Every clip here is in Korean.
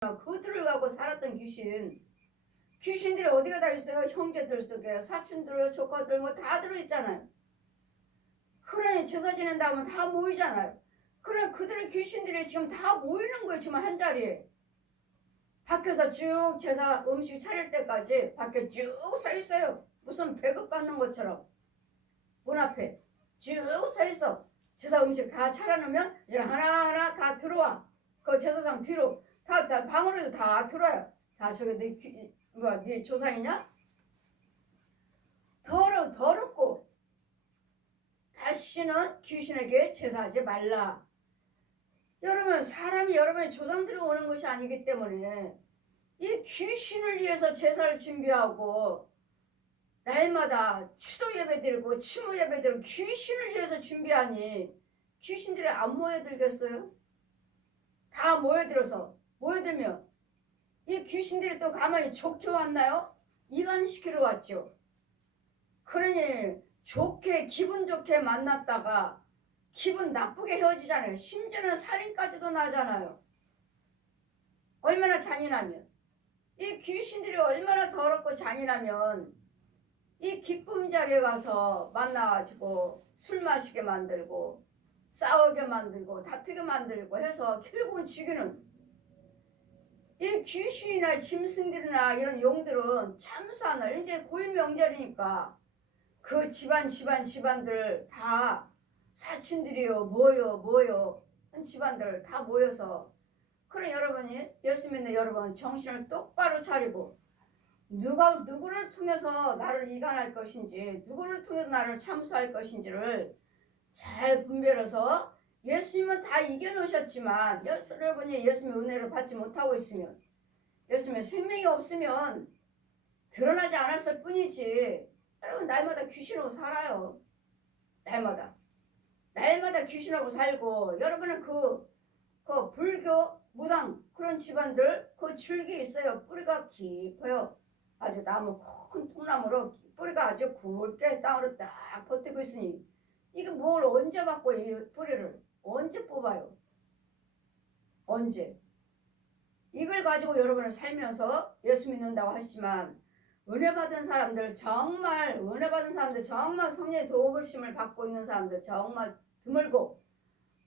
그들을 갖고 살았던 귀신들이 어디가 다 있어요? 형제들 속에 사촌들 조카들 뭐 다 들어있잖아요. 그러니 제사 지낸다 하면 다 모이잖아요. 그래 그들의 귀신들이 지금 다 모이는 거예요. 지금 한자리에 밖에서 쭉 제사 음식 차릴 때까지 밖에 쭉 서 있어요. 무슨 배급받는 것처럼 문 앞에 쭉 서 있어. 제사 음식 다 차려놓으면 이제 하나하나 다 들어와. 그 제사상 뒤로 다 방으로 다 들어와요. 다 저기 네 조상이냐? 더럽고 다시는 귀신에게 제사하지 말라. 여러분 사람이 여러분의 조상들이 오는 것이 아니기 때문에 이 귀신을 위해서 제사를 준비하고 날마다 추도 예배 드리고 추모 예배 드리고 귀신을 위해서 준비하니 귀신들이 안 모여들겠어요? 다 모여들면 이 귀신들이 또 가만히 좋게 왔나요? 이간시키러 왔죠. 그러니 좋게 기분 좋게 만났다가 기분 나쁘게 헤어지잖아요. 심지어는 살인까지도 나잖아요. 얼마나 잔인하면 이 귀신들이 얼마나 더럽고 잔인하면 이 기쁨 자리에 가서 만나가지고 술 마시게 만들고 싸우게 만들고 다투게 만들고 해서 결국은 죽이는 이 귀신이나 짐승들이나 이런 용들은 참수하나 이제 고유 명절이니까 그 집안들 다 사촌들이요 뭐요 한 집안들 다 모여서 그래 여러분이 예수 믿는 여러분 정신을 똑바로 차리고 누구를 통해서 나를 이간할 것인지 누구를 통해서 나를 참수할 것인지를 잘 분별해서 예수님은 다 이겨놓으셨지만 여러분이 예수님의 은혜를 받지 못하고 있으면 예수님의 생명이 없으면 드러나지 않았을 뿐이지 여러분 날마다 귀신하고 살아요. 날마다 귀신하고 살고 여러분은 그 불교 무당 그런 집안들 그 줄기 있어요. 뿌리가 깊어요. 아주 나무 큰 통나무로 뿌리가 아주 굵게 땅으로 딱 버티고 있으니 이게 뭘 언제 받고 이 뿌리를 언제 뽑아요? 언제? 이걸 가지고 여러분은 살면서 예수 믿는다고 하시지만 은혜 받은 사람들 정말 성령의 도우심을 받고 있는 사람들 정말 드물고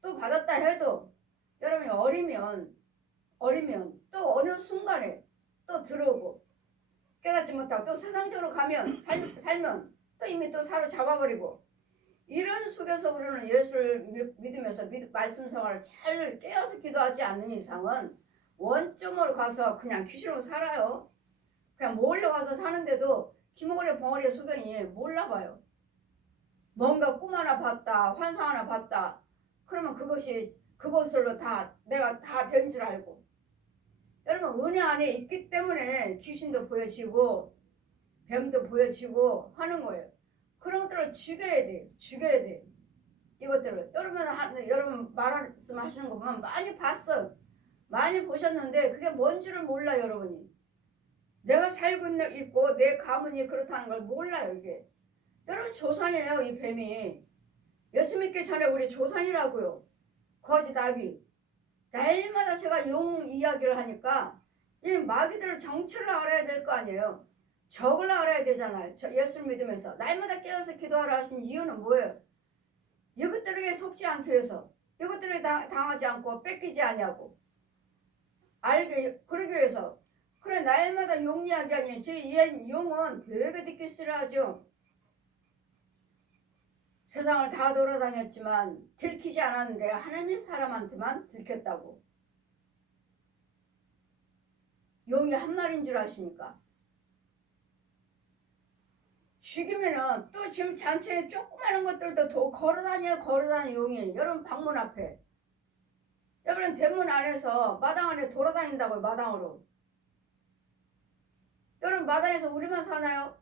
또 받았다 해도 여러분이 어리면 또 어느 순간에 또 들어오고 깨닫지 못하고 또 세상적으로 가면 살면 또 이미 또 사로잡아버리고 이런 속에서 우리는 예수를 믿으면서 말씀 생활을 잘 깨어서 기도하지 않는 이상은 원점으로 가서 그냥 귀신으로 살아요. 그냥 몰래 와서 사는데도 기모래 벙어리의 소견이 몰라봐요. 뭔가 꿈 하나 봤다 환상 하나 봤다 그러면 그것으로 내가 다 된 줄 알고 여러분 은혜 안에 있기 때문에 귀신도 보여지고 뱀도 보여지고 하는 거예요. 그런 것들을 죽여야 돼. 이것들을 여러분 말씀하시는 거 보면 많이 봤어. 많이 보셨는데 그게 뭔지를 몰라 여러분이. 내가 살고 있고 내 가문이 그렇다는 걸 몰라요 이게. 여러분 조상이에요 이 뱀이. 예수 믿기 전에 우리 조상이라고요. 거짓 아비. 날마다 제가 용 이야기를 하니까 이 마귀들을 정체를 알아야 될 거 아니에요. 적을 알아야 되잖아요. 예수를 믿으면서 날마다 깨어서 기도하라 하신 이유는 뭐예요? 이것들에게 속지 않기 위해서 이것들을 당하지 않고 뺏기지 아니하고 그러기 위해서 그래 날마다 용 이야기 아니에요. 이 용은 되게 듣기 싫어하죠. 세상을 다 돌아다녔지만 들키지 않았는데 하나님의 사람한테만 들켰다고. 용이 한 마리인 줄 아십니까? 죽이면은 또 지금 잔치에 조그마한 것들도 걸어다녀 용이 여러분 방문 앞에 여러분 대문 안에서 마당 안에 돌아다닌다고요. 마당으로. 여러분 마당에서 우리만 사나요?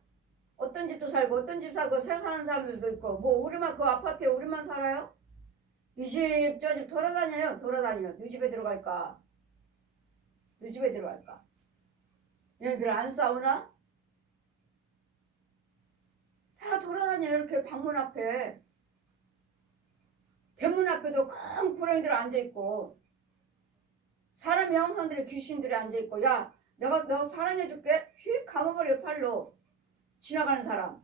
어떤 집도 살고 어떤 집 살고 새 사는 사람들도 있고 뭐 우리만 그 아파트에 우리만 살아요? 이 집 저 집 돌아다녀요. 네 집에 들어갈까? 얘네들 안 싸우나? 다 돌아다녀 이렇게 방문 앞에. 대문 앞에도 큰 구렁이들 앉아있고 사람 형상들의 귀신들이 앉아있고 야 내가 사랑해줄게 휙 감아버려 팔로 지나가는 사람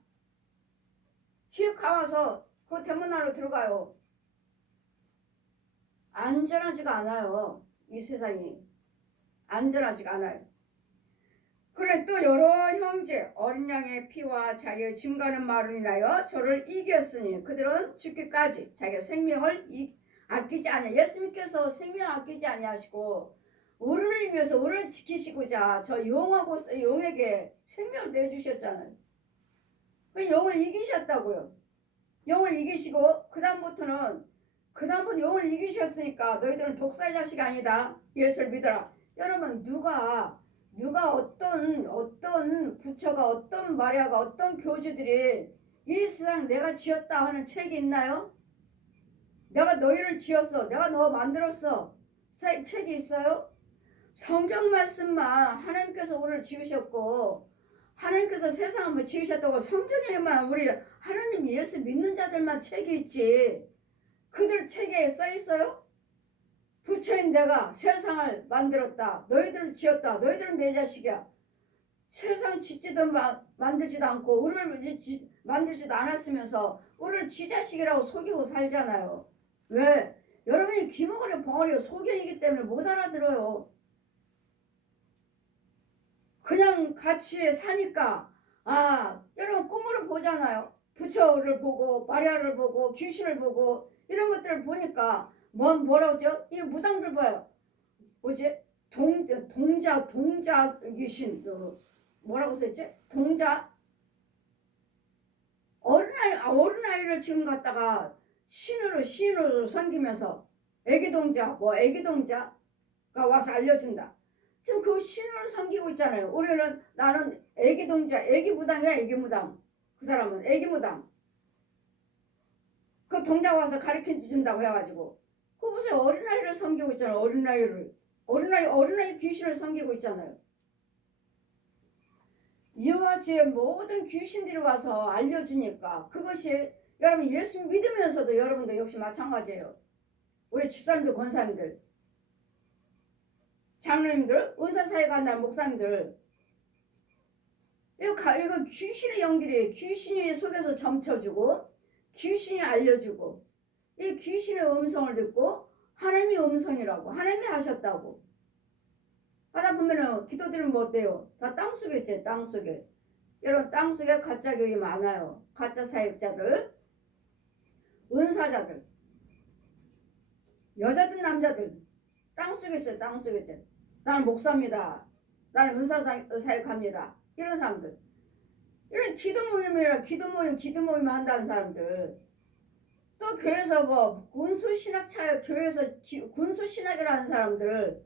휙 감아서 그 대문 안으로 들어가요. 안전하지가 않아요. 이 세상이 안전하지가 않아요. 그래 또 여러 형제 어린 양의 피와 자기의 증거하는 말을 인하여 저를 이겼으니 그들은 죽기까지 자기의 생명을 아끼지 않아. 예수님께서 생명 아끼지 아니하시고 우리를 위해서 우리를 지키시고자 저 용하고 용에게 생명을 내주셨잖아요. 그 용을 이기셨다고요. 용을 이기시고 그다음부터 용을 이기셨으니까 너희들은 독사의 자식이 아니다. 예수를 믿어라. 여러분 누가 어떤 부처가 어떤 마리아가 어떤 교주들이 이 세상 내가 지었다 하는 책이 있나요? 내가 너희를 지었어. 내가 너 만들었어. 책이 있어요? 성경 말씀만 하나님께서 우리를 지으셨고 하나님께서 세상을 지으셨다고 성경에만 우리 하나님 예수 믿는 자들만 책이 있지. 그들 책에 써 있어요? 부처인 내가 세상을 만들었다. 너희들을 지었다. 너희들은 내 자식이야. 세상 짓지도 만들지도 않고 우리를 만들지도 않았으면서 우리를 지 자식이라고 속이고 살잖아요. 왜? 여러분이 귀머거리 벙어리 소견이기 때문에 못 알아들어요. 그냥 같이 사니까 여러분 꿈으로 보잖아요. 부처를 보고 마리아를 보고 귀신을 보고 이런 것들을 보니까 뭐라고죠? 이 무당들 봐요. 뭐지? 동자 귀신 뭐라고 썼지? 동자 어린아이를 지금 갖다가 신으로 섬기면서 애기동자가 와서 알려준다. 지금 그 신으로 섬기고 있잖아요. 나는 애기동자 애기무당이야. 애기무당. 그 사람은 애기무당. 그 동자 와서 가르쳐준다고 해가지고 그 무슨 어린아이를 섬기고 있잖아요. 어린아이 귀신을 섬기고 있잖아요. 이와 같이 모든 귀신들이 와서 알려주니까 그것이 여러분 예수 믿으면서도 여러분도 역시 마찬가지예요. 우리 집사님들 권사님들 장로님들 은사사에 간다는 목사님들 이거 귀신의 연기를 귀신이 속에서 점쳐주고 귀신이 알려주고 이 귀신의 음성을 듣고 하나님이 음성이라고 하나님이 하셨다고 하다 보면은 기도드리면 뭐 어때요? 다 땅속에 있지. 땅속에 여러분 땅속에 가짜 교회 많아요. 가짜 사역자들 은사자들 여자든 남자들 땅속에 있어요. 땅속에 있어요. 나는 목사입니다. 나는 은사 사역합니다. 이런 사람들 이런 기도 모임 한다는 사람들 또 교회에서 뭐 교회에서 군수 신학이라는 사람들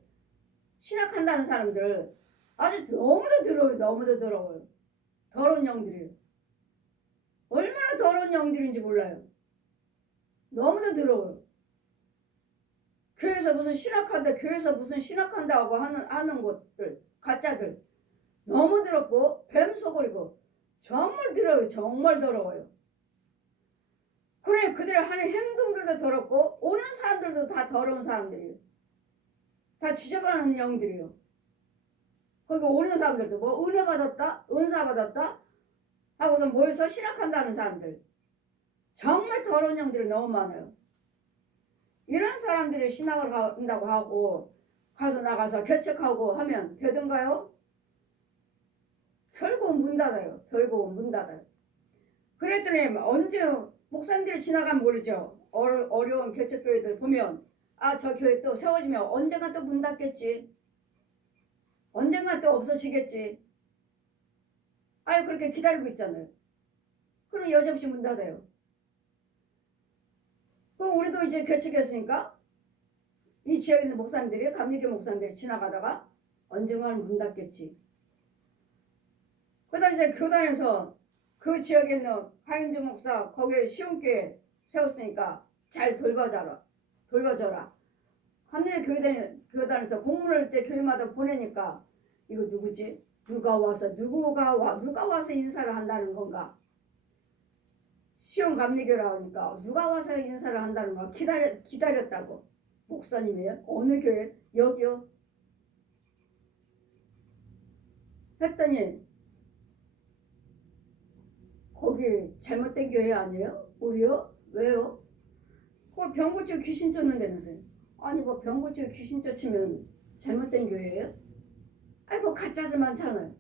신학한다는 사람들 아주 너무도 더러워요. 더러운 영들이에요. 얼마나 더러운 영들인지 몰라요. 너무도 더러워요. 교회에서 무슨 신학한다고 하는 것들 가짜들 너무 더럽고 뱀소골이고 정말 더러워요. 정말 더러워요. 그래 그들의 하는 행동들도 더럽고 오는 사람들도 다 더러운 사람들이에요. 다 지저분한 영들이에요. 거기 오는 사람들도 뭐 은혜 받았다 은사 받았다 하고서 모여서 신학한다는 사람들 정말 더러운 영들이 너무 많아요. 이런 사람들이 신학을 한다고 하고 가서 나가서 개척하고 하면 되던가요? 결국은 문 닫아요. 그랬더니 언제 목사님들이 지나가면 모르죠. 어려운 개척교회들 보면 저 교회 또 세워지면 언젠가 또 문 닫겠지. 언젠가 또 없어지겠지. 그렇게 기다리고 있잖아요. 그럼 여지없이 문 닫아요. 그럼 우리도 이제 개척했으니까 이 지역에 있는 목사님들이 감리교 목사님들이 지나가다가 언젠가는 문 닫겠지. 그러다 이제 교단에서 그 지역에 있는 하인주 목사 거기에 시온교회 세웠으니까 잘 돌봐줘라. 감리교 교단에서 공문을 이제 교회마다 보내니까 이거 누구지? 누가 와서 인사를 한다는 건가? 시온 감리교라 하니까 누가 와서 인사를 한다는 건가? 기다렸다고. 목사님이에요? 어느 교회? 여기요. 했더니 거기 잘못된 교회 아니에요? 우리요? 왜요? 그거 병 고치고 귀신 쫓는다면서요. 아니 뭐 병 고치고 귀신 쫓으면 잘못된 교회예요? 아이고 가짜들 많잖아요.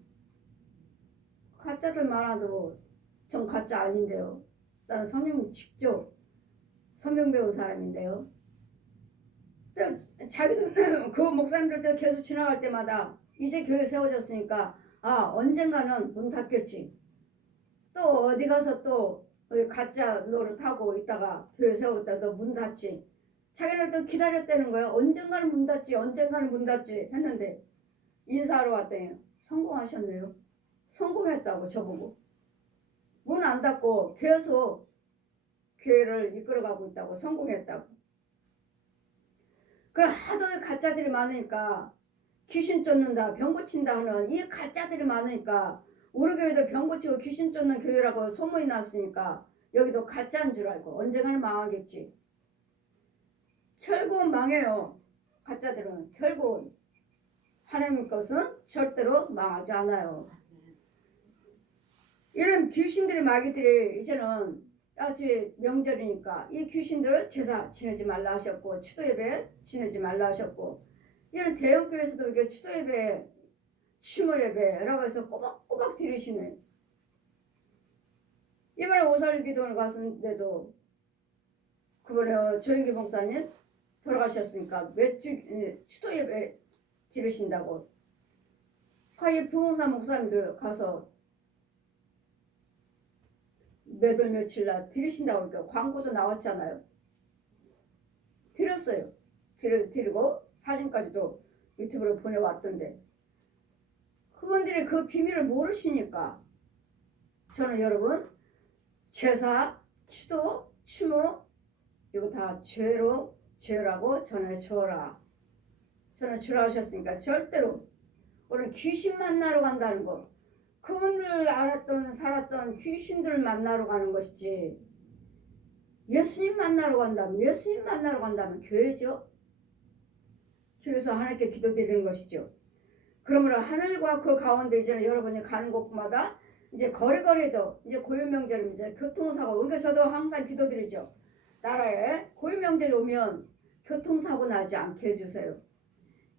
가짜들 많아도 전 가짜 아닌데요. 나는 성령 직접 성경 배운 사람인데요. 자기도 그 목사님들도 계속 지나갈 때마다 이제 교회 세워졌으니까 아 언젠가는 문 닫겠지. 또 어디 가서 또 가짜 노릇하고 있다가 교회 세웠다 또 문 닫지. 자기는 또 기다렸다는 거예요. 언젠가는 문 닫지 언젠가는 문 닫지 했는데 인사하러 왔더니 성공하셨네요. 성공했다고 저보고. 문 안 닫고 계속 교회를 이끌어가고 있다고 성공했다고. 그럼 하도 가짜들이 많으니까 귀신 쫓는다 병 고친다 하는 이 가짜들이 많으니까 우리 교회도 병 고치고 귀신 쫓는 교회라고 소문이 났으니까 여기도 가짜인 줄 알고 언젠가는 망하겠지. 결국은 망해요. 가짜들은 결국은 하나님 것은 절대로 망하지 않아요. 이런 귀신들이 마귀들이 이제는 아직 명절이니까 이 귀신들을 제사 지내지 말라 하셨고 추도예배 지내지 말라 하셨고 이런 대형교회에서도 이렇게 추도예배 추모예배라고 해서 꼬박꼬박 들으시네. 이번에 오살리 기도를 갔는데도 그번에 조영기 목사님 돌아가셨으니까 몇 주 추도예배 들으신다고 가히 부흥사 목사님들 가서 몇 월 며칠 날 들으신다고 그러니까 광고도 나왔잖아요. 들었어요. 들고 사진까지도 유튜브로 보내왔던데 그분들이 그 비밀을 모르시니까 저는 여러분 제사, 추도, 추모 이거 다 죄라고 전해줘라. 전해주라 하셨으니까 절대로 우리는 귀신 만나러 간다는 거 그분들 알았던 살았던 귀신들 만나러 가는 것이지 예수님 만나러 간다면 교회죠. 교회에서 하나님께 기도드리는 것이죠. 그러므로 하늘과 그 가운데 이제는 여러분이 가는 곳마다 이제 거리거리도 이제 고유명절입니다. 교통사고 그러니까 저도 항상 기도드리죠. 나라에 고유명절이 오면 교통사고 나지 않게 해주세요.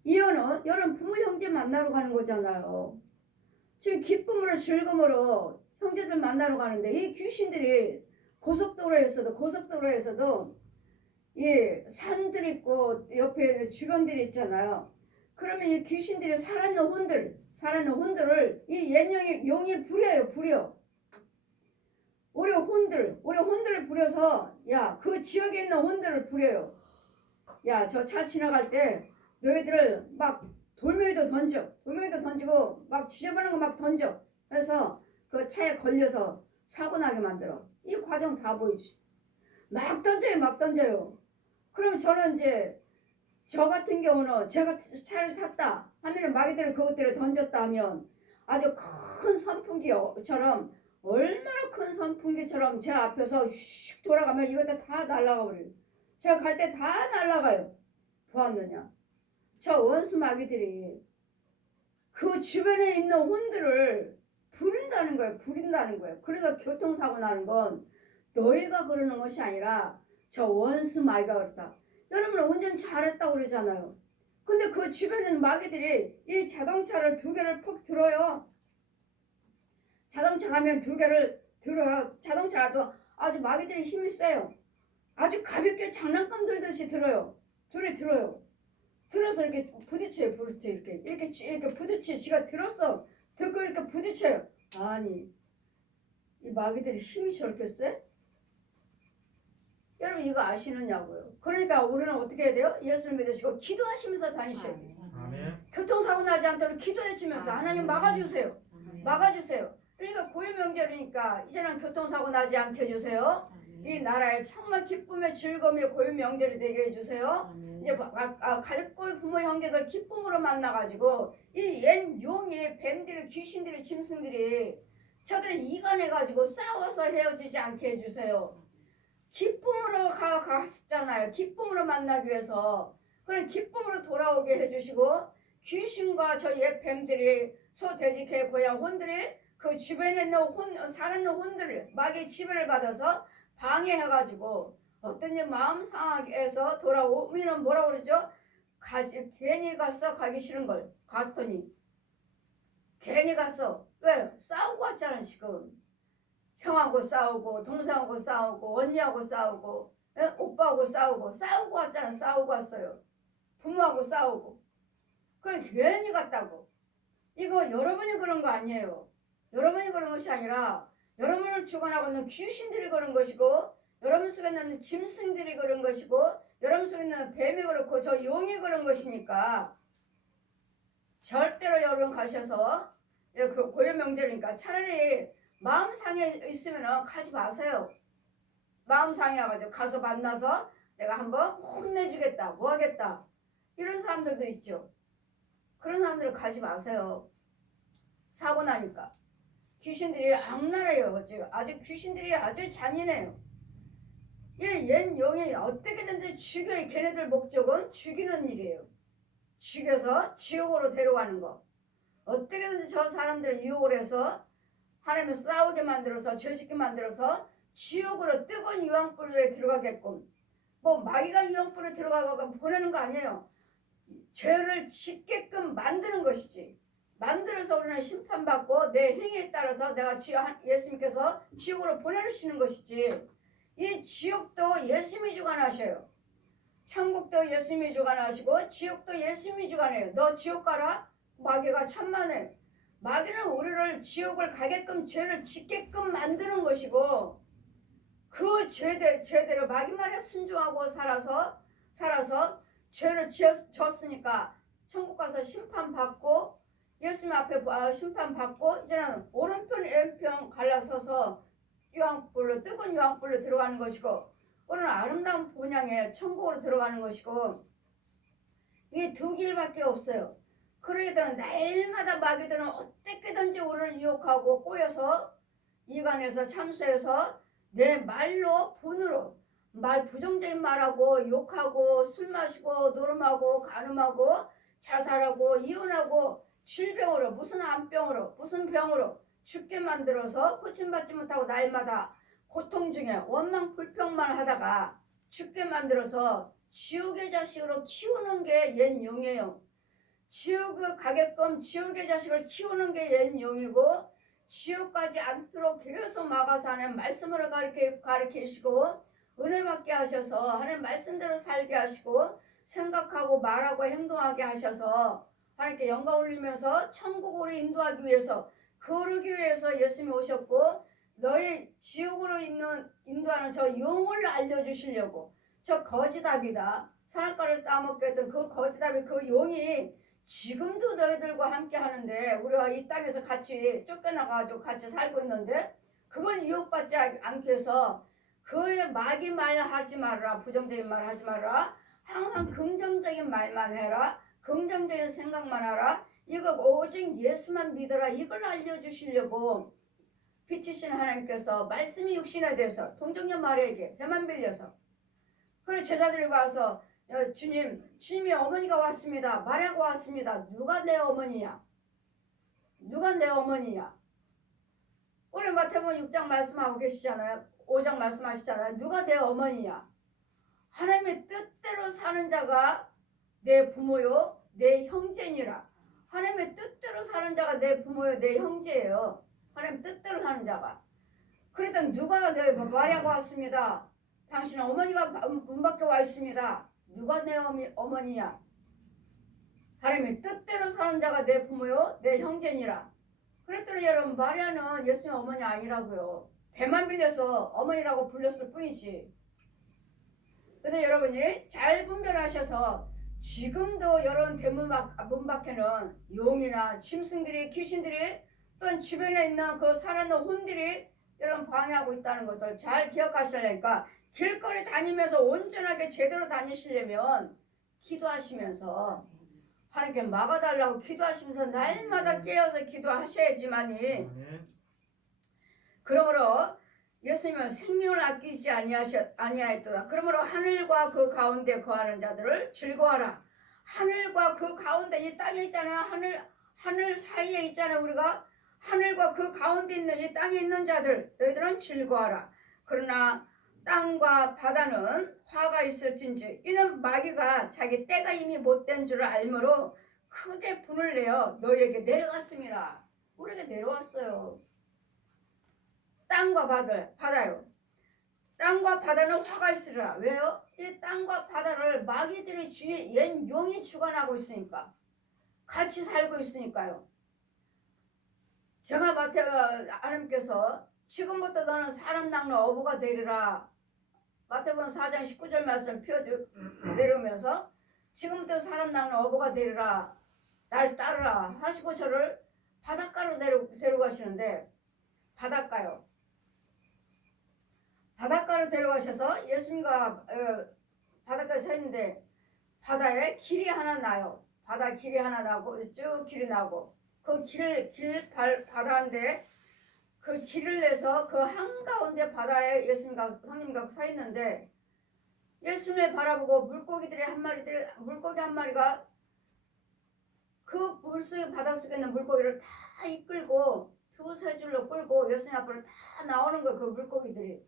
이유는 여러분 부모 형제 만나러 가는 거잖아요. 지금 기쁨으로 즐거움으로 형제들 만나러 가는데 이 귀신들이 고속도로에서도 이 산들 있고 옆에 주변들이 있잖아요. 그러면 이 귀신들이 살아있는 혼들을 이 옛 용이 부려. 우리 혼들을 부려서 야 그 지역에 있는 혼들을 부려요. 야 저 차 지나갈 때 너희들을 막 돌멩이도 던지고 막 지저분한 거 막 던져. 그래서 그 차에 걸려서 사고 나게 만들어. 이 과정 다 보여주지. 막 던져요. 그럼 저는 이제 저 같은 경우는 제가 차를 탔다 하면은 마귀들을 그것들을 던졌다 하면 아주 큰 선풍기처럼 얼마나 큰 선풍기처럼 제 앞에서 슉 돌아가면 이것도 다 날아가 버려요. 제가 갈 때 다 날아가요. 보았느냐? 저 원수 마귀들이 그 주변에 있는 혼들을 부린다는 거예요. 그래서 교통사고 나는 건 너희가 그러는 것이 아니라 저 원수 마귀가 그렇다. 여러분은 운전 잘했다고 그러잖아요. 근데 그 주변에는 마귀들이 이 자동차를 2개를 퍽 들어요. 자동차 가면 2개를 들어요. 자동차라도 아주 마귀들이 힘이 세요. 아주 가볍게 장난감 들듯이 들어요. 둘이 들어요. 들어서 이렇게 부딪혀요. 이렇게 부딪혀. 지가 들었어. 듣고 이렇게 부딪혀요. 아니 이 마귀들이 힘이 저렇게 세? 여러분 이거 아시느냐고요. 그러니까 우리는 어떻게 해야 돼요? 예수를 믿으시고 기도하시면서 다니셔야 돼요. 아멘. 교통사고 나지 않도록 기도해 주면서 하나님 막아주세요. 그러니까 고유명절이니까 이제는 교통사고 나지 않게 해주세요. 이 나라에 정말 기쁨의 즐거움의 고유명절이 되게 해주세요. 이제 가족들 부모 형제들 기쁨으로 만나가지고 이 옛 용이 뱀들이 귀신들이 짐승들이 저들을 이간해가지고 싸워서 헤어지지 않게 해주세요. 기쁨으로 갔잖아요. 기쁨으로 만나기 위해서. 그런 기쁨으로 돌아오게 해주시고 귀신과 저 옛뱀들이 소, 돼지, 개, 고양, 혼들이 그 주변에 있는 살아있는 혼들을 마귀의 지배를 받아서 방해해가지고 어떤 마음 상하게해서 돌아오면 뭐라고 그러죠? 괜히 갔어. 가기 싫은 걸 갔더니 괜히 갔어. 왜? 싸우고 왔잖아 지금. 형하고 싸우고 동생하고 싸우고 언니하고 싸우고 오빠하고 싸우고 왔잖아. 싸우고 왔어요. 부모하고 싸우고. 그래 괜히 갔다고. 이거 여러분이 그런 거 아니에요. 여러분이 그런 것이 아니라 여러분을 주관하고 있는 귀신들이 그런 것이고 여러분 속에 있는 짐승들이 그런 것이고 여러분 속에 있는 뱀이 그렇고 저 용이 그런 것이니까 절대로 여러분 가셔서 그 고요명절이니까 차라리 마음 상해 있으면 가지 마세요. 마음 상해가지고 가서 만나서 내가 한번 혼내주겠다 뭐 하겠다 이런 사람들도 있죠. 그런 사람들은 가지 마세요. 사고 나니까 귀신들이 악랄해요. 아주 귀신들이 아주 잔인해요. 옛 용이 어떻게든지 죽여야 걔네들 목적은 죽이는 일이에요. 죽여서 지옥으로 데려가는 거. 어떻게든지 저 사람들을 유혹을 해서 하나님을 싸우게 만들어서 죄짓게 만들어서 지옥으로 뜨거운 유황불에 들어가게끔 뭐 마귀가 유황불에 들어가고 보내는 거 아니에요. 죄를 짓게끔 만드는 것이지. 만들어서 우리는 심판받고 내 행위에 따라서 내가 예수님께서 지옥으로 보내주시는 것이지. 이 지옥도 예수님이 주관하셔요. 천국도 예수님이 주관하시고 지옥도 예수님이 주관해요. 너 지옥 가라? 마귀가 천만에. 마귀는 우리를 지옥을 가게끔 죄를 짓게끔 만드는 것이고 그 죄대로 마귀 말에 순종하고 살아서 죄를 졌으니까 천국 가서 심판받고 예수님 앞에 심판받고 이제는 오른편 왼편 갈라서서 유황불로 뜨거운 유황불로 들어가는 것이고 오늘 아름다운 본향에 천국으로 들어가는 것이고 이 두 길밖에 없어요. 그러기도 날마다 마귀들은 어떻게든지 우리를 유혹하고 꼬여서 이간해서 참수해서 내 말로 분으로 말 부정적인 말하고 욕하고 술 마시고 노름하고 간음하고 자살하고 이혼하고 질병으로 무슨 암병으로 무슨 병으로 죽게 만들어서 고침받지 못하고 날마다 고통 중에 원망 불평만 하다가 죽게 만들어서 지옥의 자식으로 키우는 게 옛 용이에요. 지옥에 가게끔 지옥의 자식을 키우는 게 옛 용이고 지옥까지 않도록 계속 막아서 하는 말씀으로 가르치시고 은혜 받게 하셔서 하나님 말씀대로 살게 하시고 생각하고 말하고 행동하게 하셔서 하나님께 영광 올리면서 천국으로 인도하기 위해서 거르기 위해서 예수님이 오셨고 너희 지옥으로 인도하는 저 용을 알려주시려고 저 거지답이다. 산악과를 따먹게 했던 그 거지답이 그 용이 지금도 너희들과 함께 하는데 우리가 이 땅에서 같이 쫓겨나가지고 같이 살고 있는데 그걸 유혹받지 않기 위해서 그의 마귀 말 하지 말라. 부정적인 말 하지 말라. 항상 긍정적인 말만 해라. 긍정적인 생각만 하라. 이거 오직 예수만 믿어라. 이걸 알려주시려고 빛이신 하나님께서 말씀이 육신에 대해서 동정녀 마리아에게 배만 빌려서 그래 제자들이 와서 주님이 어머니가 왔습니다. 마리아가 왔습니다. 누가 내 어머니냐? 누가 내 어머니냐? 오늘 마태복음 6장 말씀하고 계시잖아요. 5장 말씀하시잖아요. 누가 내 어머니냐? 하나님의 뜻대로 사는 자가 내 부모요, 내 형제니라. 하나님의 뜻대로 사는 자가 내 부모요, 내 형제예요. 하나님 뜻대로 사는 자가. 그러다 누가 마리아가 왔습니다. 당신 어머니가 문 밖에 와 있습니다. 누가 내 어머니냐? 하나님의 뜻대로 사는 자가 내 부모요, 내 형제니라. 그랬더니 여러분 마리아는 예수님 어머니 아니라고요. 배만 빌려서 어머니라고 불렸을 뿐이지. 그래서 여러분이 잘 분별하셔서 지금도 여러분 대문 문 밖에는 용이나 짐승들이 귀신들이 또한 주변에 있는 그 살아있는 혼들이 여러분 방해하고 있다는 것을 잘 기억하시려니까 길거리 다니면서 온전하게 제대로 다니시려면 기도하시면서 하나님께 막아달라고 기도하시면서 날마다 깨어서 기도하셔야지만이 그러므로 예수님은 생명을 아끼지 아니하였도다. 그러므로 하늘과 그 가운데 거하는 자들을 즐거워하라. 하늘과 그 가운데 이 땅에 있잖아요. 하늘 사이에 있잖아요. 우리가 하늘과 그 가운데 있는 이 땅에 있는 자들, 너희들은 즐거워하라. 그러나 땅과 바다는 화가 있을진지 이는 마귀가 자기 때가 이미 못된 줄을 알므로 크게 분을 내어 너희에게 내려갔습니다. 우리에게 내려왔어요. 땅과 바다요. 땅과 바다는 화가 있으리라. 왜요? 이 땅과 바다를 마귀들의 주위에 옛 용이 주관하고 있으니까. 같이 살고 있으니까요. 제가 하나님께서 지금부터 너는 사람 낚는 어부가 되리라. 마태복음 4장 19절 말씀을 내려오면서 지금부터 사람 낚는 어부가 되리라. 날 따르라 하시고 저를 바닷가로 데려가시는데 바닷가요. 바닷가로 데려가셔서 예수님과 바닷가에 서 있는데 바다에 길이 하나 나요. 바다 길이 하나 나고 쭉 길이 나고 그 바다인데 그 길을 내서 그 한가운데 바다에 예수님과 성님과 서 있는데 예수님을 바라보고 물고기 한 마리가 그 물속에 바닷속에 있는 물고기를 다 이끌고 두세 줄로 끌고 예수님 앞으로 다 나오는 거예요. 그 물고기들이.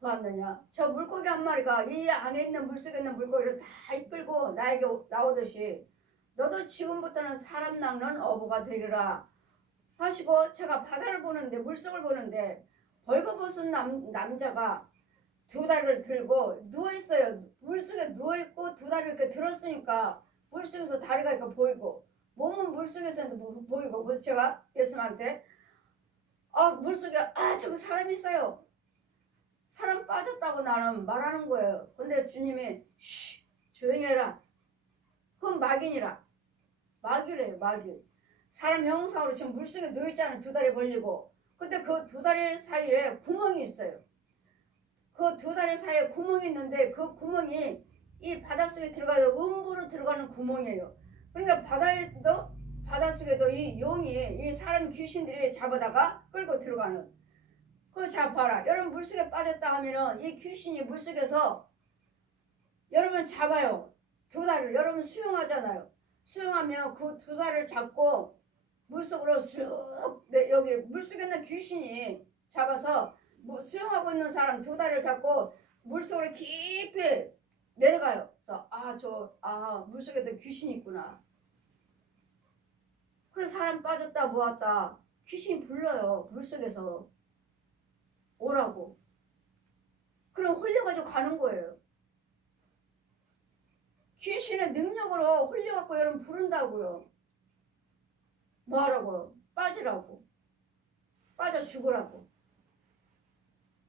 보았느냐? 저 물고기 한 마리가 이 안에 있는 물속에 있는 물고기를 다 이끌고 나에게 나오듯이 너도 지금부터는 사람 낚는 어부가 되리라 하시고 제가 바다를 보는데 물속을 보는데 벌거벗은 남자가 두 다리를 들고 누워있어요. 물속에 누워있고 두 다리를 이렇게 들었으니까 물속에서 다리가 이렇게 보이고 몸은 물속에서 보이고 그래서 제가 예수님한테 물속에 저거 사람이 있어요. 사람 빠졌다고 나는 말하는 거예요. 근데 주님이 쉬 조용히 해라. 그건 마귀니라. 마귀래요. 마귀. 사람 형상으로 지금 물속에 누워있잖아요. 두 다리 벌리고. 근데 그 두 다리 사이에 구멍이 있어요. 그 두 다리 사이에 구멍이 있는데 그 구멍이 이 바닷속에 들어가서 음부로 들어가는 구멍이에요. 그러니까 바닷속에도 이 용이 이 사람 귀신들이 잡아다가 끌고 들어가는. 그거 잡아라. 여러분 물속에 빠졌다 하면은 이 귀신이 물속에서 여러분 잡아요. 두 다리를. 여러분 수영하잖아요. 수영하면 그 두 다리를 잡고 물속으로 쑥 여기 물속에 있는 귀신이 잡아서 수영하고 있는 사람 두 다리를 잡고 물속으로 깊이 내려가요. 그래서 물속에도 귀신이 있구나. 그래서 사람 빠졌다 모았다 귀신이 불러요. 물속에서 오라고. 그럼 홀려가지고 가는 거예요. 귀신의 능력으로 홀려갖고 여러분 부른다고요. 뭐하라고? 빠지라고. 빠져 죽으라고.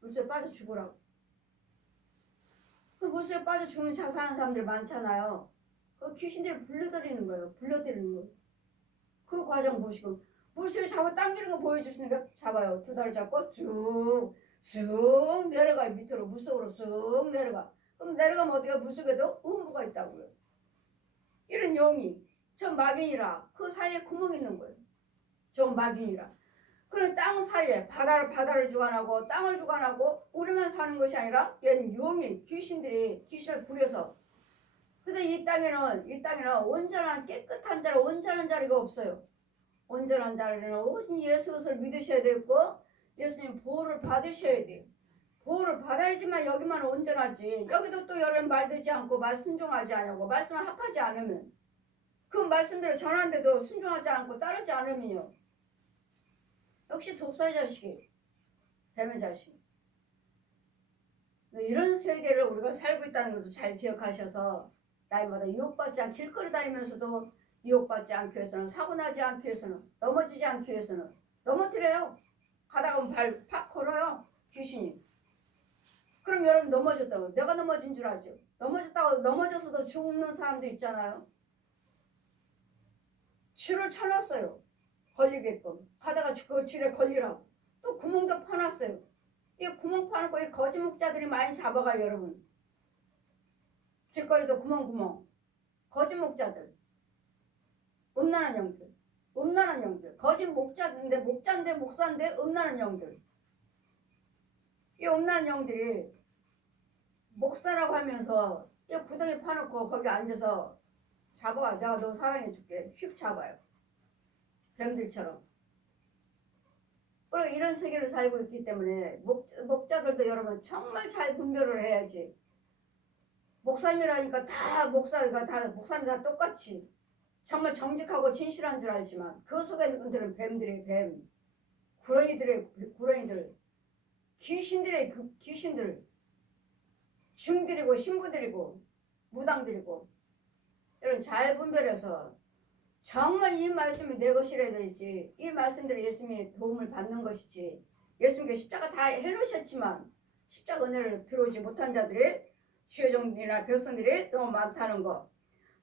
물속에 빠져 죽으라고. 그 물속에 빠져 죽는 자살하는 사람들 많잖아요. 그 귀신들이 불러들이는 거예요. 불러들이는 거예요. 그 과정 보시고 물속에 잡아 당기는 거 보여주시니까 잡아요. 두 다리 잡고 쑥 내려가요. 밑으로 물속으로 쑥 내려가. 그럼 내려가면 어디가 물속에도 음부가 있다고요. 이런 용이 저 마귀니라. 그 사이에 구멍이 있는 거예요. 저 마귀니라. 그런 땅 사이에 바다를 주관하고 땅을 주관하고 우리만 사는 것이 아니라 얘는 용이 귀신을 부려서. 근데 이 땅에는 온전한 깨끗한 자리 온전한 자리가 없어요. 온전한 자리는 오직 예수 그리스도를 믿으셔야 되고 예수님 보호를 받으셔야 돼요. 보호를 받아야지만 여기만 온전하지. 여기도 또 여러분 말되지 않고 말 순종하지 않고 말씀을 합하지 않으면 그 말씀대로 전하는데도 순종하지 않고 따르지 않으면요. 역시 독사의 자식이 뱀의 자식. 이런 세계를 우리가 살고 있다는 것을 잘 기억하셔서 날마다 유혹받지 않고 길거리 다니면서도 유혹받지 않기 위해서는 사고나지 않기 위해서는 넘어지지 않기 위해서는 넘어뜨려요. 가다가 보면 발 팍 걸어요. 귀신이. 그럼 여러분 넘어졌다고 내가 넘어진 줄 알죠. 넘어져서도 죽는 사람도 있잖아요. 줄을 쳐놨어요. 걸리게끔. 가다가 그 줄에 걸리라고. 또 구멍도 파놨어요. 이 구멍 파놓고 이 거짓 목자들이 많이 잡아가요. 여러분. 길거리도 구멍. 거짓 목자들. 음란한 영들. 거짓 목자인데 목사인데 음란한 영들. 이 음란한 영들이 목사라고 하면서 이 구덩이 파놓고 거기 앉아서 잡아. 내가 너 사랑해줄게. 휙 잡아요. 뱀들처럼. 그리고 이런 세계를 살고 있기 때문에 목자들도 여러분 정말 잘 분별을 해야지. 목사님이라니까 다 목사가 다 목사님 다 똑같이 정말 정직하고 진실한 줄 알지만 그 속에 있는 분들은 뱀들이 뱀, 구렁이들, 귀신들의 귀신들, 중들이고 신부들이고 무당들이고 여러분 잘 분별해서 정말 이 말씀이 내 것이라 되지 이 말씀대로 예수님의 도움을 받는 것이지 예수님께 십자가 다 해놓으셨지만 십자가 은혜를 들어오지 못한 자들이 주의 종들이나 백성들이 너무 많다는 거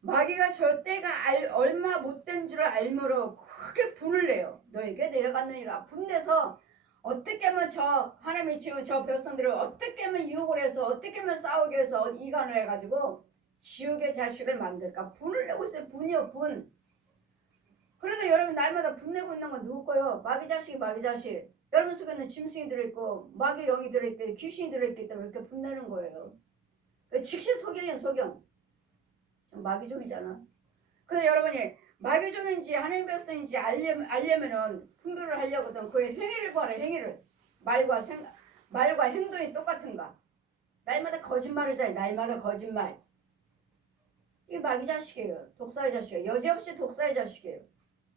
마귀가 저 때가 얼마 못된 줄 알므로 크게 분을 내요. 너에게 내려갔느니라. 분내서 어떻게 하면 저 하나님이 지은 저 백성들을 어떻게 하면 유혹을 해서 어떻게 하면 싸우게 해서 이간을 해가지고 지옥의 자식을 만들까 분을 내고 있어요. 분이요 분. 그래도 여러분 날마다 분내고 있는 건 누구 거예요? 마귀 자식이 마귀 자식. 여러분 속에는 짐승이 들어있고 마귀 영이 들어있고 귀신이 들어있기 때문에 이렇게 분내는 거예요. 즉시 소경이에요 소경. 마귀종이잖아. 그래서 여러분이 마귀종인지 하나님 백성인지 알려면은 분별을 하려거든. 그의 행위를 봐라. 행위를 말과 행동이 똑같은가. 날마다 거짓말이잖아요. 날마다 거짓말. 이게 마귀 자식이에요. 독사의 자식이에요. 여지없이 독사의 자식이에요.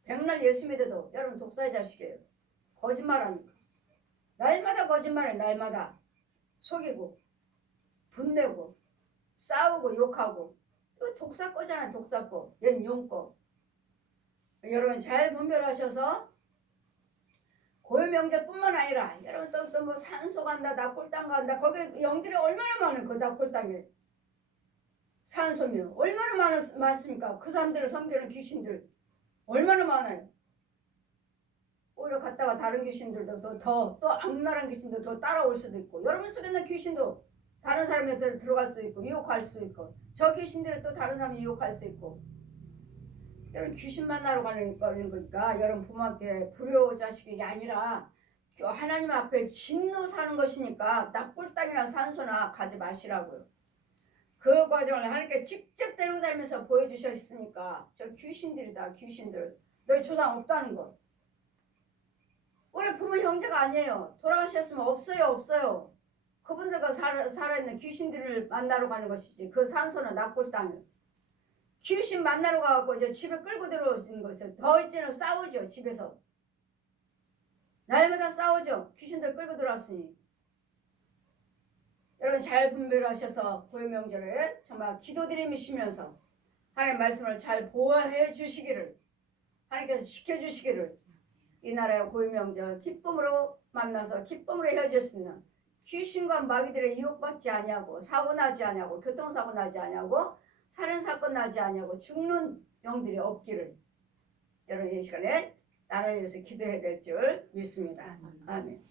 백날 예수 믿어도 여러분 독사의 자식이에요. 거짓말하니까. 날마다 거짓말해. 날마다 속이고 분내고 싸우고 욕하고 이거 독사 거잖아요. 독사 거. 얘는 용 거. 여러분 잘 분별하셔서 고유명제뿐만 아니라 여러분 또 뭐 산소 간다 납골 땅 간다 거기 영들이 얼마나 많은 그 납골 땅에 산소며 얼마나 많습니까? 그 사람들을 섬기는 귀신들 얼마나 많아요. 오히려 갔다가 다른 귀신들도 또 악랄한 귀신도 더 따라올 수도 있고 여러분 속에 있는 귀신도 다른 사람한테 들어갈 수도 있고 유혹할 수도 있고 저 귀신들을 또 다른 사람이 유혹할 수 있고 여러분 귀신 만나러 가는 거니까 여러분 부모한테 불효 자식이 아니라 하나님 앞에 진노 사는 것이니까 납골 땅이나 산소나 가지 마시라고요. 그 과정을 하나님께 직접 데리고 다니면서 보여주셨으니까 저 귀신들이다 귀신들 너희 조상 없다는 거. 우리 부모 형제가 아니에요. 돌아가셨으면 없어요. 그분들과 살아있는 귀신들을 만나러 가는 것이지 그 산소나 납골 땅에 귀신 만나러 가고 이제 집에 끌고 들어오는 것을 더 이제는 싸우죠. 집에서 날마다 싸우죠. 귀신들 끌고 들어왔으니 여러분 잘 분별하셔서 고유명절에 정말 기도드리시면서 하나님의 말씀을 잘 보호해 주시기를 하나님께서 지켜주시기를 이 나라의 고유명절 기쁨으로 만나서 기쁨으로 헤어질 수 있는 귀신과 마귀들의 유혹받지 아니하고 사고 나지 아니하고 교통사고 나지 아니하고 살인사건 나지 아니하고 죽는 영들이 없기를 여러분 이 시간에 나를 위해서 기도해야 될 줄 믿습니다. 아멘.